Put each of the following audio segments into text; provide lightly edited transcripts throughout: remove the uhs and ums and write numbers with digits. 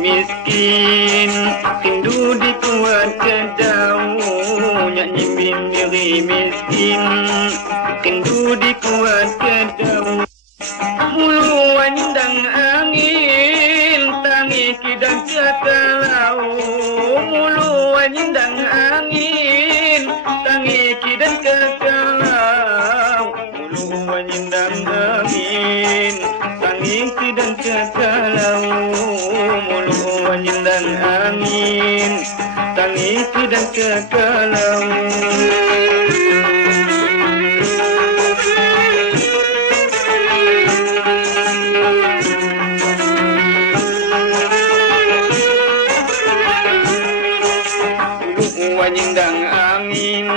Miskin rindu dikuatkan daunnya nyimbing diri miskin rindu dikuatkan daun mulu wandang angin tangi kidang katalau mulu wandang angin tangi kidang katalau mulu wandang angin tangi kidang katalau dan angin tangi dan kekalau mulu wanyindang angin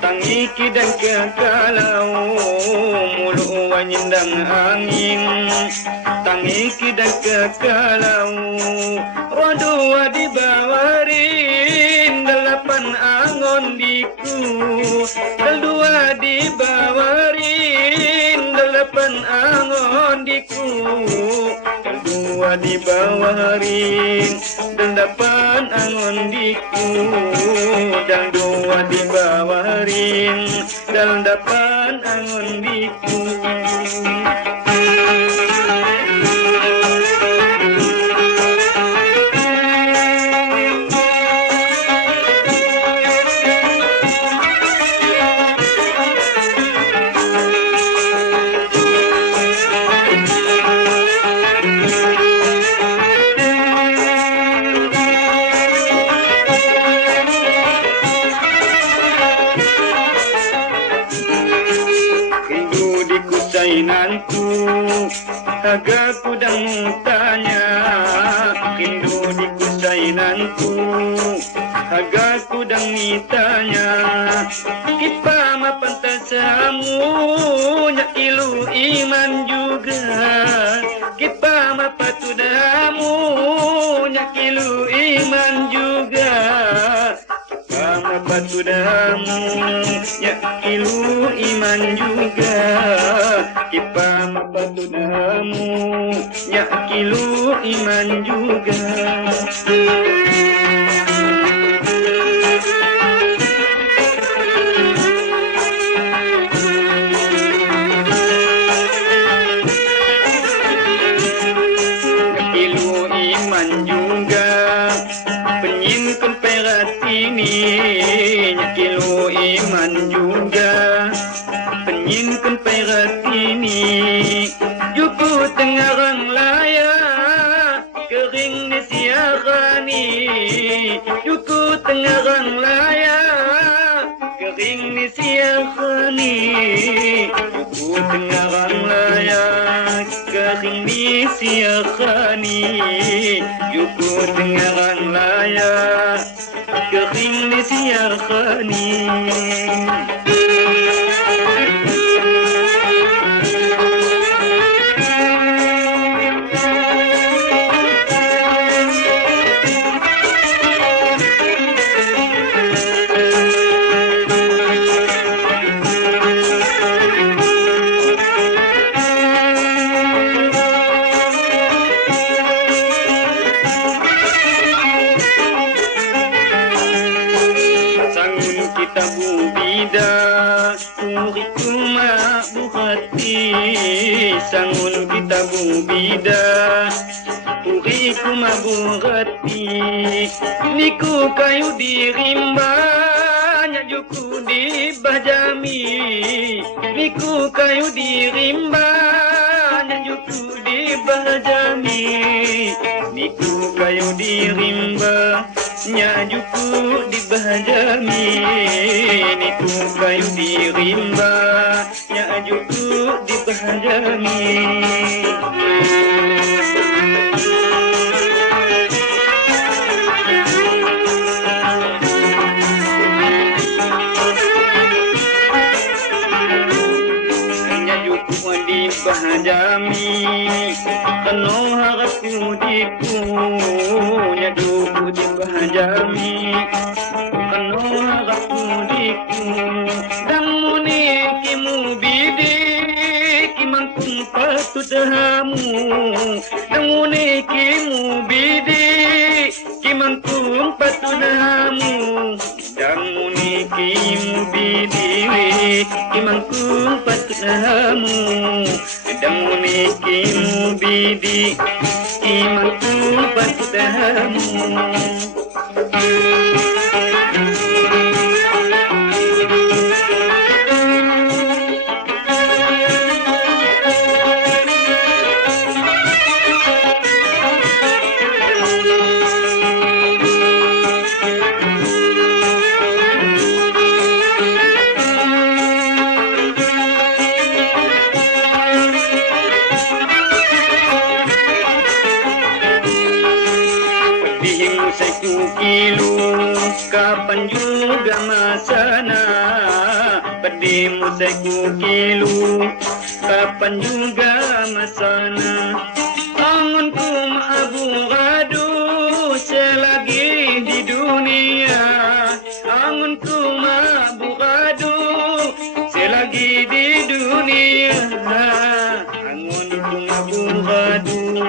tangi dan kekalau mulu wanyindang angin tangi dan kekalau dua dibawarin delapan angon diku dua dibawarin delapan angon diku dua dibawarin delapan angon diku dan dua dibawarin delapan angon diku sainanku agaku dan tanya rindu di kusainanku agaku dan mitanya kipa mapan tasamu nyak ilu iman juga kipa mapatudamu nyak ilu iman juga kipa mapatudamu nyak ilu iman juga kipa mapatudamu nyak ilu iman juga ilu iman juga penyimpan perat ini nyak ilu iman juga penyimpan perat ini juku tengarang layak kering di siarani juku tengarang layak kering di siarani juku tengarang layak kering di siarani juku tengarang layak kering di siarani tabu bida uriku mabuhati sangun kita bubida uriku mabuhati niku kayu dirimba nyajuku di bajami niku kayu dirimba nyajuku di bajami niku kayu dirimba nyajuku di bajami ku kayu di rimba, ya ajuku di bahjami. Di bahjami kano harapku diku nyaduku di bahjami kano harapku diku dan muni kimu bidi kimangkung patut hamu dan muni kimu bidi kimangkung patut hamu dan muni kimu bidi kimangkung patut hamu dan muni kimu bidi kimangkung patut hamu. Ku kilu kapan juga masana pedimu ku kilu kapan juga masana angonku maabu gadu selagi di dunia angonku maabu gadu selagi di dunia angonku maabu gadu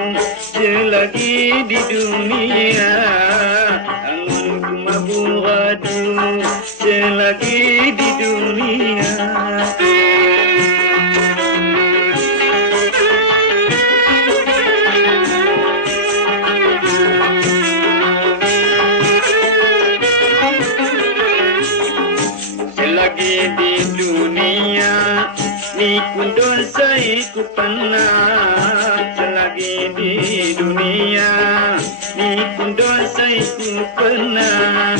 selagi di dunia angonku maabu gadu selagi di dunia. Selagi di dunia ni kundul saiku pernah selagi di dunia ni kundul saiku pernah